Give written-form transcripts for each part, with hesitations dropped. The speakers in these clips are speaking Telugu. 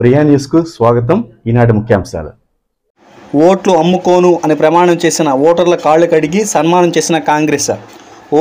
ప్రియా న్యూస్కు స్వాగతం. ఈనాటి ముఖ్యాంశాలు. ఓట్లు అమ్ముకోను అని ప్రమాణం చేసిన ఓటర్ల కాళ్ళు కడిగి సన్మానం చేసిన కాంగ్రెస్.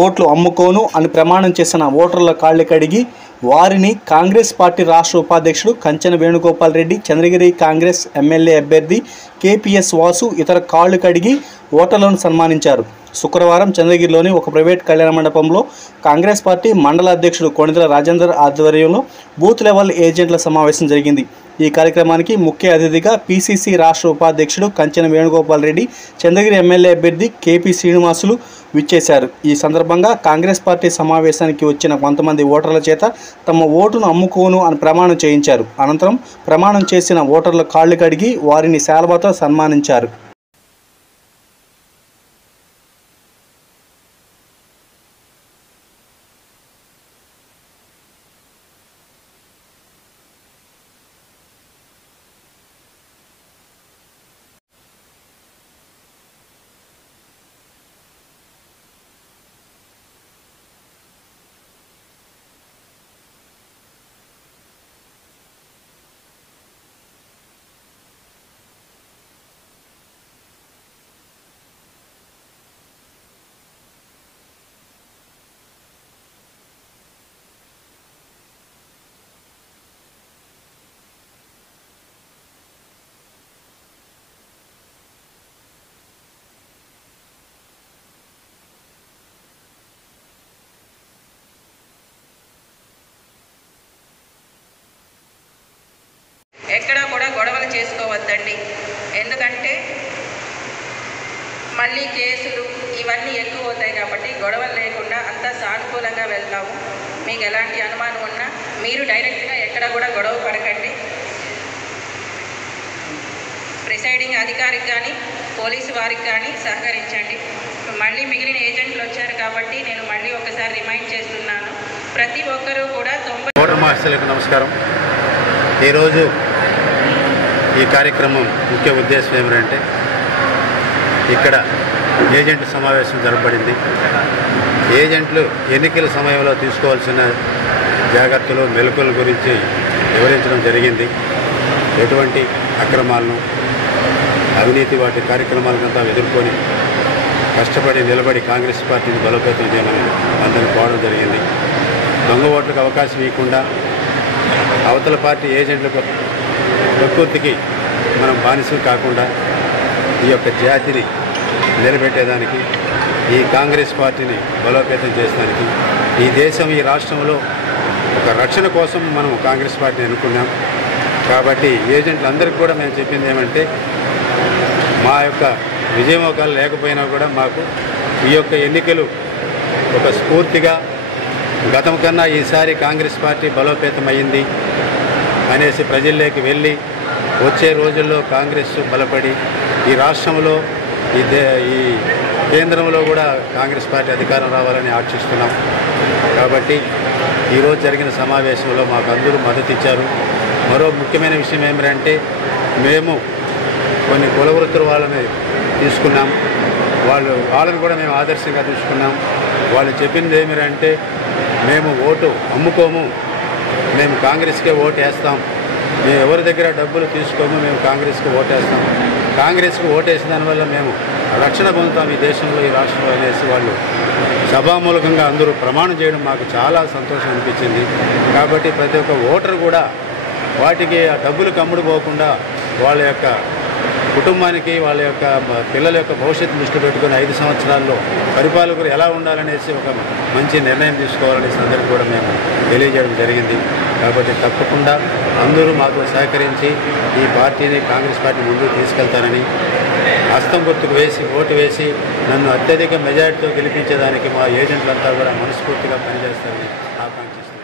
ఓట్లు అమ్ముకోను అని ప్రమాణం చేసిన ఓటర్ల కాళ్ళు కడిగి వారిని కాంగ్రెస్ పార్టీ రాష్ట్ర ఉపాధ్యక్షుడు కంచెన వేణుగోపాల్ రెడ్డి, చంద్రగిరి కాంగ్రెస్ ఎమ్మెల్యే అభ్యర్థి కేపీఎస్ వాసు ఇతర కాళ్ళు కడిగి ఓటర్లను సన్మానించారు. శుక్రవారం చంద్రగిరిలోని ఒక ప్రైవేట్ కళ్యాణ మండపంలో కాంగ్రెస్ పార్టీ మండల అధ్యక్షుడు కొణిదెల రాజేందర్ ఆధ్వర్యంలో బూత్ లెవెల్ ఏజెంట్ల సమావేశం జరిగింది. ఈ కార్యక్రమానికి ముఖ్య అతిథిగా పీసీసీ రాష్ట్ర ఉపాధ్యక్షుడు కంచెన వేణుగోపాల్ రెడ్డి, చంద్రగిరి ఎమ్మెల్యే అభ్యర్థి కేపీ శ్రీనివాసులు విచ్చేశారు. ఈ సందర్భంగా కాంగ్రెస్ పార్టీ సమావేశానికి వచ్చిన కొంతమంది ఓటర్ల చేత తమ ఓటును అమ్ముకోను అని ప్రమాణం చేయించారు. అనంతరం ప్రమాణం చేసిన ఓటర్ల కాళ్ళు కడిగి వారిని శాల్వాతో సన్మానించారు. ఎక్కడా కూడా గొడవలు చేసుకోవద్దండి. ఎందుకంటే మళ్ళీ కేసులు ఇవన్నీ ఎక్కువ అవుతాయి కాబట్టి గొడవలు లేకుండా అంతా సానుకూలంగా వెళ్తాము. మీకు ఎలాంటి అనుమానం ఉన్నా మీరు డైరెక్ట్గా ఎక్కడ కూడా గొడవ పడకండి. ప్రిసైడింగ్ అధికారికి కానీ పోలీసు వారికి కానీ సహకరించండి. మళ్ళీ మిగిలిన ఏజెంట్లు వచ్చారు కాబట్టి నేను మళ్ళీ ఒకసారి రిమైండ్ చేస్తున్నాను. ప్రతి ఒక్కరూ కూడా ఓటర్ మాస్టర్లకు నమస్కారం. ఈరోజు ఈ కార్యక్రమం ముఖ్య ఉద్దేశం ఏమిటంటే ఇక్కడ ఏజెంట్ సమావేశం జరపబడింది. ఏజెంట్లు ఎన్నికల సమయంలో తీసుకోవాల్సిన జాగ్రత్తలు మెలకువల గురించి వివరించడం జరిగింది. ఎటువంటి అక్రమాలను అవినీతి వాటి కార్యక్రమాలకంతా ఎదుర్కొని కష్టపడి నిలబడి కాంగ్రెస్ పార్టీని బలోపేతం చేయమని అందరిని కోరడం జరిగింది. దొంగ ఓట్లకు అవకాశం ఇవ్వకుండా అవతల పార్టీ ఏజెంట్లకు ప్రకృతికి మనం బానిసలు కాకుండా ఈ యొక్క జాతిని నిలబెట్టేదానికి, ఈ కాంగ్రెస్ పార్టీని బలోపేతం చేసేదానికి, ఈ దేశం ఈ రాష్ట్రంలో ఒక రక్షణ కోసం మనం కాంగ్రెస్ పార్టీని అనుకున్నాం. కాబట్టి ఏజెంట్లందరికీ కూడా మేము చెప్పింది ఏమంటే మా యొక్క విజయమోకాలు లేకపోయినా కూడా మాకు ఈ యొక్క ఎన్నికలు ఒక స్ఫూర్తిగా గతం కన్నా ఈసారి కాంగ్రెస్ పార్టీ బలోపేతమైంది అనేసి ప్రజల్లోకి వెళ్ళి వచ్చే రోజుల్లో కాంగ్రెస్ బలపడి ఈ రాష్ట్రంలో ఈ కేంద్రంలో కూడా కాంగ్రెస్ పార్టీ అధికారం రావాలని ఆశిస్తున్నాం. కాబట్టి ఈరోజు జరిగిన సమావేశంలో మాకు అందరూ మద్దతు ఇచ్చారు. మరో ముఖ్యమైన విషయం ఏమిటంటే మేము కొన్ని కులవృత్తుల వాళ్ళని తీసుకున్నాం. వాళ్ళని కూడా మేము ఆదర్శంగా తీసుకున్నాం. వాళ్ళు చెప్పింది ఏమిటంటే మేము ఓటు అమ్ముకోము, మేము కాంగ్రెస్కే ఓటు వేస్తాం, మేము ఎవరి దగ్గర డబ్బులు తీసుకోము, మేము కాంగ్రెస్కి ఓటేస్తాం, కాంగ్రెస్కి ఓటేసిన దానివల్ల మేము రక్షణ పొందుతాం ఈ దేశంలో ఈ రాష్ట్రంలో అనేసి వాళ్ళు సభామూలకంగా అందరూ ప్రమాణం చేయడం మాకు చాలా సంతోషం అనిపించింది. కాబట్టి ప్రతి ఒక్క ఓటరు కూడా వాటికి ఆ డబ్బులకు అమ్ముడుపోకుండా వాళ్ళ యొక్క కుటుంబానికి వాళ్ళ యొక్క పిల్లల యొక్క భవిష్యత్తు దృష్టి పెట్టుకుని 5 సంవత్సరాల్లో పరిపాలకులు ఎలా ఉండాలనేసి ఒక మంచి నిర్ణయం తీసుకోవాలనేసి అందరికీ కూడా మేము తెలియజేయడం జరిగింది. కాబట్టి తప్పకుండా అందరూ మాతో సహకరించి ఈ పార్టీని కాంగ్రెస్ పార్టీ ముందుకు తీసుకెళ్తానని, హస్తం గుర్తుకు వేసి ఓటు వేసి నన్ను అత్యధిక మెజారిటీతో గెలిపించేదానికి మా ఏజెంట్లంతా కూడా మనస్ఫూర్తిగా పనిచేస్తారని ఆకాంక్షిస్తున్నాను.